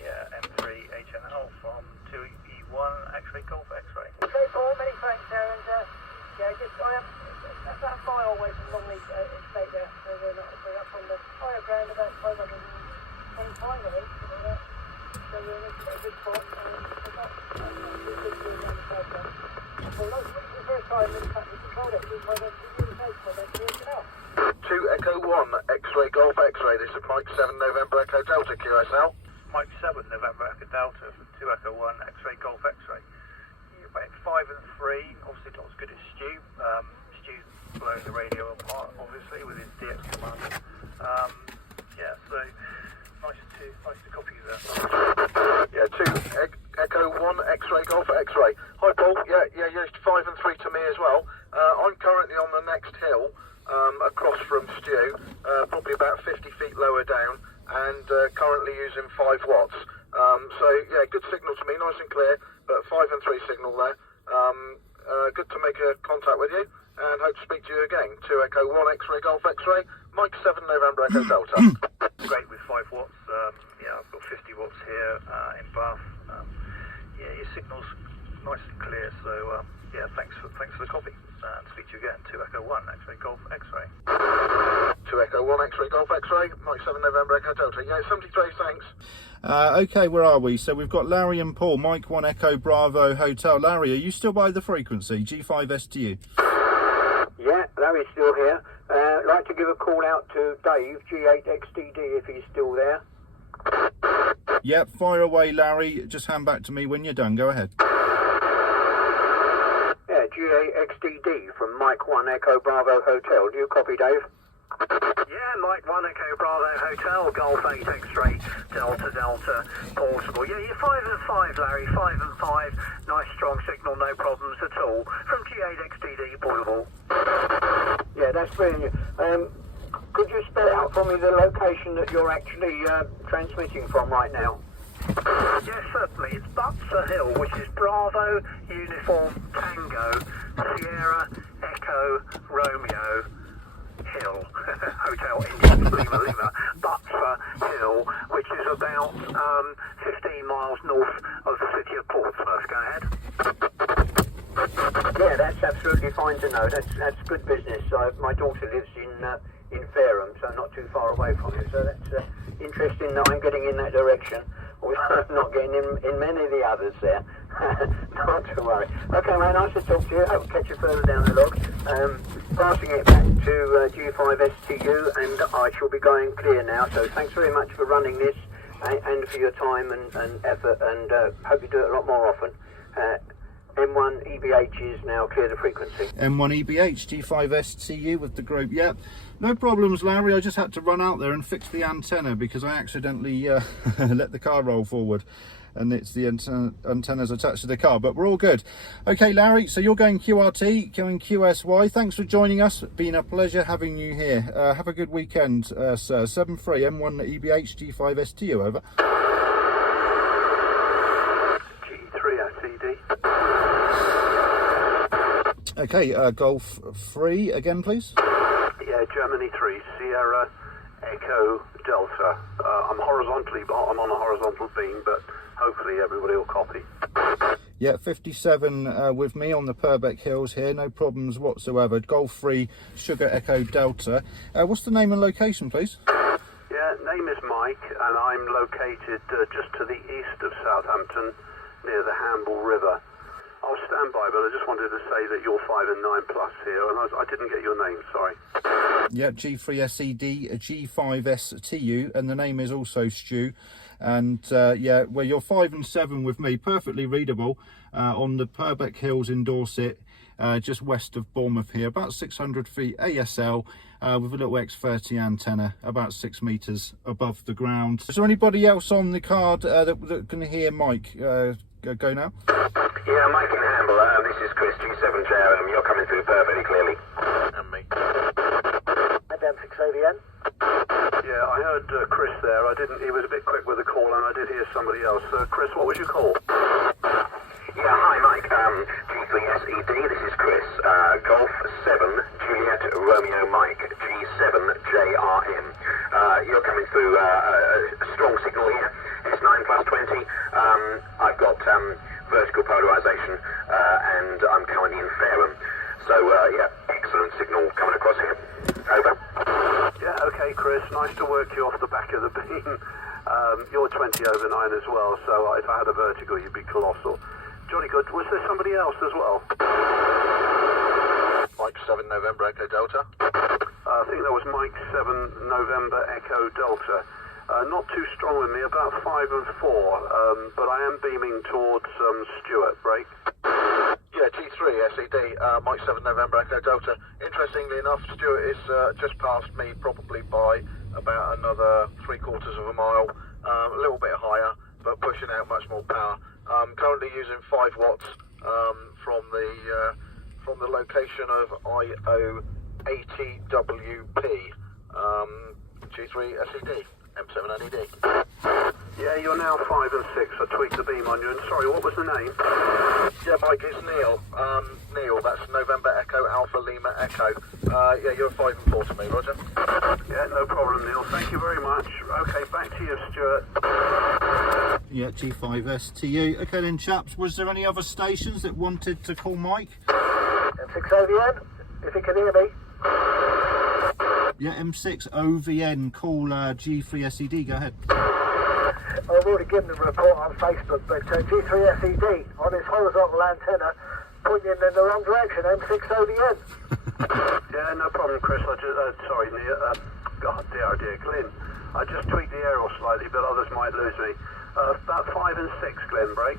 Yeah, M3 HNL from 2E1 X-ray Golf X-ray. Okay, Paul, many thanks there, and yeah, just I am that's about a mile away from Longley Estate there, so we're up on the higher ground about 525, I think. So we're in a good spot. We're not too good to around the south end. Well, that's the first time in fact we controlled it with my HNL. 2 Echo 1 X-ray Golf X-ray. This is Mike 7 November Echo Delta QSL. Mike 7 November Echo Delta from 2 Echo 1 X-ray Golf X-ray. You're about 5 and 3, obviously not as good as Stu. Stu's blowing the radio apart, obviously, with his DX command. Yeah, so nice to copy you there. Yeah, 2 Echo 1 X-ray Golf X-ray. Hi Paul, yeah, you're 5 and 3 to me as well. I'm currently on the next hill, across from Stu, probably about 50 feet lower down, and currently using 5 watts. So yeah, good signal to me, nice and clear, but 5 and 3 signal there. Good to make a contact with you, and hope to speak to you again. 2 Echo 1 X-ray Golf X-ray, Mike 7 November Echo Delta. Great with 5 watts. Yeah, I've got 50 watts here in Bath. Yeah, your signal's nice and clear, so yeah, thanks for the copy. And speak to you again. 2 Echo 1 X-ray Golf X-ray. 2 Echo 1 X-ray Golf X-ray, Mike 7 November Echo Delta. Yeah, 73, thanks. Okay, where are we? So we've got Larry and Paul, Mike 1 Echo Bravo Hotel. Larry, are you still by the frequency? G5STU. Yeah, Larry's still here. Like to give a call out to Dave, G8XDD, if he's still there. Yep, fire away, Larry. Just hand back to me when you're done. Go ahead. Yeah, G8XDD from Mike 1 Echo Bravo Hotel. Do you copy, Dave? Yeah, Mike 1 Echo Bravo Hotel, Golf 8 X-ray, Delta, Portsmouth. Yeah, you're 5 and 5, Larry, 5 and 5. Nice strong signal, no problems at all. From G8XDD, Portable. Yeah, that's brilliant. Could you spell out for me the location that you're actually transmitting from right now? Yes, certainly. It's Butser Hill, which is Bravo, Uniform, Tango, Sierra, Echo, Romeo, Hill, Hotel India, Lima, Butser Hill, which is about 15 miles north of the city of Portsmouth. Go ahead. Yeah, that's absolutely fine to know. That's good business. My daughter lives in Fareham, so not too far away from you. So that's interesting that I'm getting in that direction. I'm not getting in many of the others there. Not to worry. Okay, man, nice to talk to you. Hope to catch you further down the log. Passing it back to G5STU, and I shall be going clear now. So thanks very much for running this and for your time and effort, and hope you do it a lot more often. M1 EBH is now clear the frequency. M1 EBH, G5STU with the group. Yep, no problems, Larry. I just had to run out there and fix the antenna because I accidentally let the car roll forward, and it's the antennas attached to the car, but we're all good. Okay, Larry, so you're going QRT, going QSY. Thanks for joining us. Been a pleasure having you here. Have a good weekend, sir. 7-3 M1 EBH, G5STU, over. Okay, Golf 3 again, please. Yeah, Germany 3, Sierra Echo Delta. I'm on a horizontal beam, but hopefully everybody will copy. Yeah, 57 with me on the Purbeck Hills here, no problems whatsoever. Golf 3, Sugar Echo Delta. What's the name and location, please? Yeah, name is Mike, and I'm located just to the east of Southampton, near the Hamble River. I'll stand by, but I just wanted to say that you're 5 and 9 plus here, and I didn't get your name, sorry. Yeah, G3SED, G5STU, and the name is also Stu. And yeah, well, you're 5 and 7 with me, perfectly readable, on the Purbeck Hills in Dorset, just west of Bournemouth here, about 600 feet ASL, with a little X30 antenna, about 6 meters above the ground. Is there anybody else on the card that can hear Mike? Go now. Yeah, Mike in Hamble. This is Chris, G7JRM. You're coming coming through perfectly clearly. And me. And M6OVN. Yeah, I heard Chris there. He was a bit quick with the call, and I did hear somebody else. Chris, what was your call? Yeah, hi Mike, G3SED, this is Chris, Golf 7, Juliet Romeo Mike, G7JRM. You're coming through a strong signal here, S9 plus 20. I've got vertical polarisation, and I'm currently in Fareham. So, yeah, excellent signal coming across here. Over. Yeah, okay, Chris, nice to work you off the back of the beam. You're 20 over 9 as well, so if I had a vertical, you'd be colossal. Johnny good. Was there somebody else as well? Mike 7 November Echo Delta. I think that was Mike 7 November Echo Delta. Not too strong with me, about 5 and 4, but I am beaming towards Stuart, break. Yeah, G3 SED, Mike 7 November Echo Delta. Interestingly enough, Stuart is just past me, probably by about another 3/4 of a mile, a little bit higher, but pushing out much more power. Currently using 5 watts from the location of IO80WP, G3 SED, M7 NED. Yeah, you're now 5 and 6. I tweaked the beam on you. And sorry, what was the name? Yeah, Mike, it's Neil. Neil, that's November Echo Alpha Lima Echo. Yeah, you're 5 and 4 to me, Roger. Yeah, no problem, Neil. Thank you very much. Okay, back to you, Stuart. Yeah, G5STU. Okay then, chaps, was there any other stations that wanted to call Mike? M6OVN, if you can hear me. Yeah, M6OVN, call G3SED, go ahead. I've already given them a report on Facebook, but G3SED on his horizontal antenna pointing in the wrong direction, M6OVN. Yeah, no problem, Chris. Sorry, Neil. God, dear, Glenn. I just tweaked the aerial slightly, but others might lose me. About 5 and 6, Glenn, break.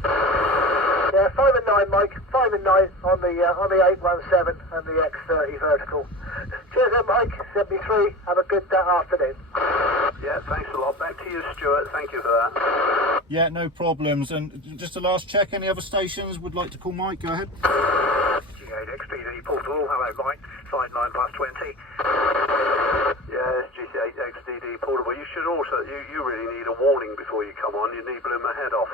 Yeah, 5 and 9, Mike. 5 and 9 on the 817 and the X30 vertical. Cheers then, Mike. 73. Have a good afternoon. Yeah, thanks a lot. Back to you, Stuart. Thank you for that. Yeah, no problems. And just a last check, any other stations would like to call Mike? Go ahead. G8XDD Portable. Hello, Mike. 59 plus 20. Yes, G8XDD Portable. You should also, you really need a warning before you come on. You need blow my head off.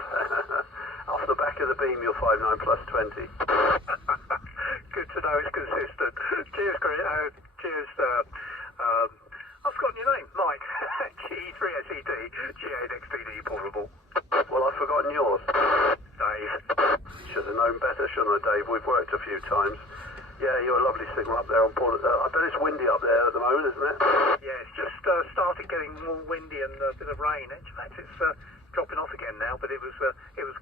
Off the back of the beam, you're 59 plus 20. Good to know it's consistent. Cheers, Chris. Cheers, I've forgotten your name, Mike. G3SED, G8XDD Portable. Well, I've forgotten yours. Dave. Should have known better, shouldn't I, Dave? We've worked a few times. Yeah, you're a lovely signal up there on Port. I bet it's windy up there at the moment, isn't it? Yeah, it's just started getting more windy and a bit of rain. In fact, it's dropping off again now, but it was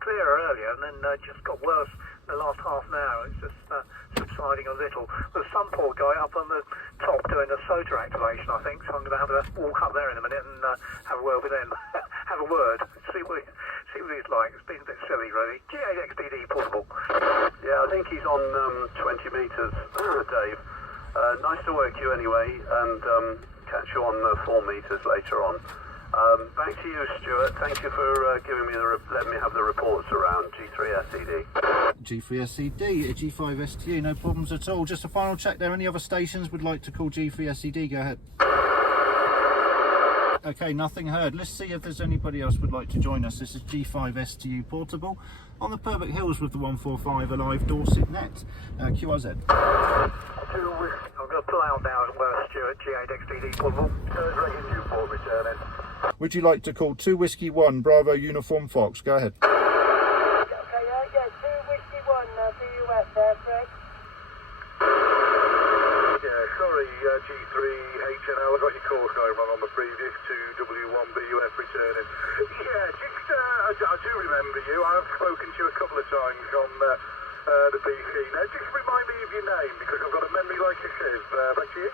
clearer earlier and then just got worse in the last half an hour. It's just subsiding a little. There's some poor guy up on the top doing a SOTA activation, I think, so I'm going to have a walk up there in a minute and have a word with him. Have a word, see what he's like. It's been a bit silly, really. G8XDD Portable. Yeah, I think he's on 20 metres, Dave. Nice to work you anyway, and catch you on 4 metres later on. Back to you, Stuart. Thank you for giving me letting me have the reports around G3SED. G3SED, G5STU, no problems at all. Just a final check there. Any other stations would like to call G3SED? Go ahead. Okay, nothing heard. Let's see if there's anybody else would like to join us. This is G5STU Portable on the Purbeck Hills with the 145 Alive Dorset net. QRZ. I'm going to pull out now as well, Stuart. G8XDD Portable. Third rating Newport returning. Would you like to call 2 Whiskey 1 Bravo Uniform Fox? Go ahead. Okay, yeah, 2 Whiskey 1 BUF there, Greg. Yeah, sorry, G3HNL, I got your course going wrong on the previous 2W1BUF returning. Yeah, just, I do remember you. I've spoken to you a couple of times on the PC. Now, just remind me of your name, because I've got a memory like a sieve. Back to you.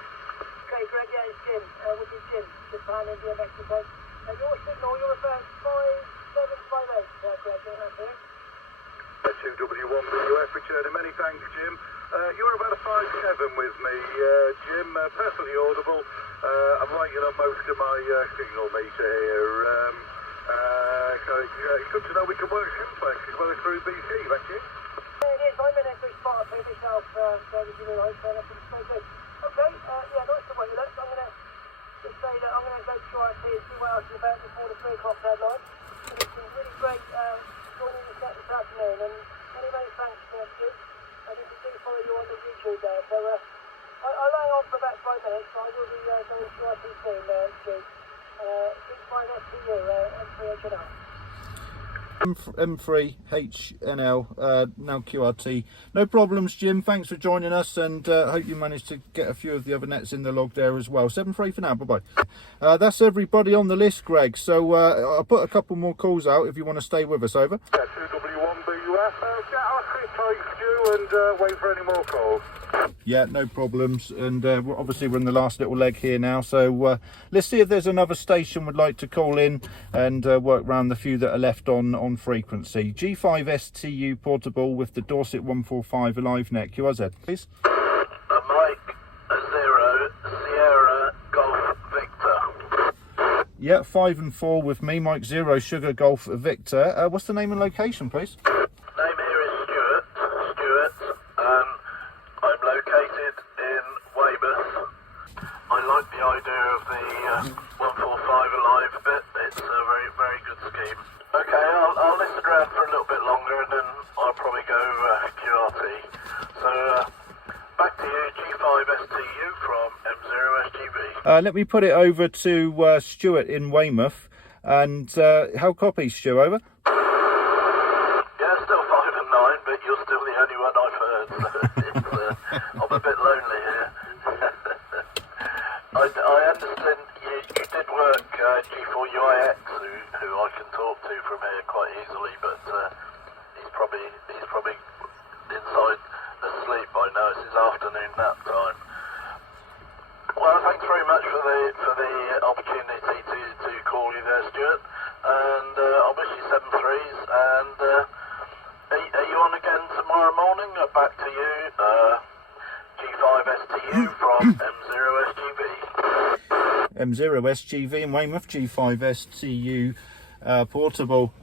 Okay, Greg, yeah, it's Jim. Which is Jim, just behind India, Mexico. Your signal, you're referring to 5758, Greg, isn't that correct? 2W1BUF returning. Many thanks, Jim. You're about a 5-7 with me, Jim. Perfectly audible. I'm lighting up most of my signal meter here. So it's good to know we can work simplex as well as through BT, back to you. Yeah, it is. I'm in a good spot up here myself, David, you realise, so that's very good. Okay, yeah, nice to wait. Look, I'm going to just say that I'm going to go to QRT and see what else is about before the 3 o'clock deadline. It's been really great joining the set this afternoon, and many, many thanks, Stu. I think we do follow you on the YouTube there, so I'll hang on for about 5 minutes, so I will be going to QRT soon, Stu. G5STU, M3HNL. M3HNL, now QRT. No problems, Jim. Thanks for joining us, and hope you managed to get a few of the other nets in the log there as well. 7-3 for now. Bye-bye. That's everybody on the list, Greg. So I'll put a couple more calls out if you want to stay with us. Over. 2W1BUF. I'll sit tight, Stu, and wait for any more calls. Yeah, no problems. And obviously we're in the last little leg here now, so let's see if there's another station would like to call in and work around the few that are left on frequency. G5STU portable with the Dorset 145 alive net. QRZ, please. Mike 0 Sierra Golf Victor. Yeah, 5 and 4 with me, Mike 0 Sugar Golf Victor. What's the name and location, please? Name here is Stuart. I'm located in Weymouth. I like the idea of the 145 alive bit. It's a very, very good scheme. Okay, I'll listen around for a little bit longer, and then I'll probably go QRT. So back to you, G5STU from M0SGV. Let me put it over to Stuart in Weymouth. And how copy, Stu? Over. Yeah, still 5 and 9, but you're still the only one I've heard. So I'm a bit lonely here. I understand you did work G4UIX, who I can talk to from here quite easily, but he's probably inside asleep by now. It's his afternoon nap time. Well, thanks very much for the opportunity to call you there, Stuart. And I wish you 7 threes. And are you on again tomorrow morning? Back to you, G5STU from M0SGV. M0SGV in Weymouth, G5STU portable.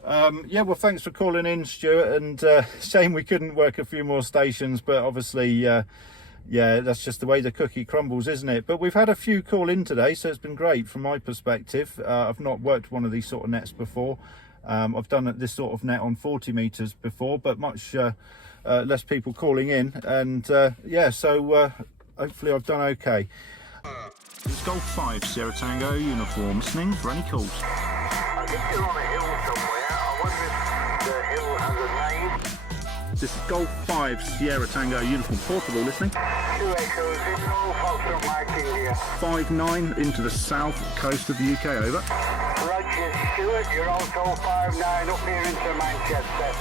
Yeah, well, thanks for calling in, Stuart. And shame we couldn't work a few more stations, but obviously, yeah, that's just the way the cookie crumbles, isn't it? But we've had a few call in today, so it's been great from my perspective. I've not worked one of these sort of nets before. I've done this sort of net on 40 meters before, but much less people calling in. And yeah, so hopefully I've done okay. It's Golf 5 Sierra Tango uniform. Listening for any calls. I think you're on a hill somewhere. I wonder if the hill has a name. This is Golf 5 Sierra Tango uniform portable. Listening. 2 echoes in, all Foxtrot Mike India. 5-9 into the south coast of the UK. Over. Roger, Stuart. You're also 5-9 up here into Manchester.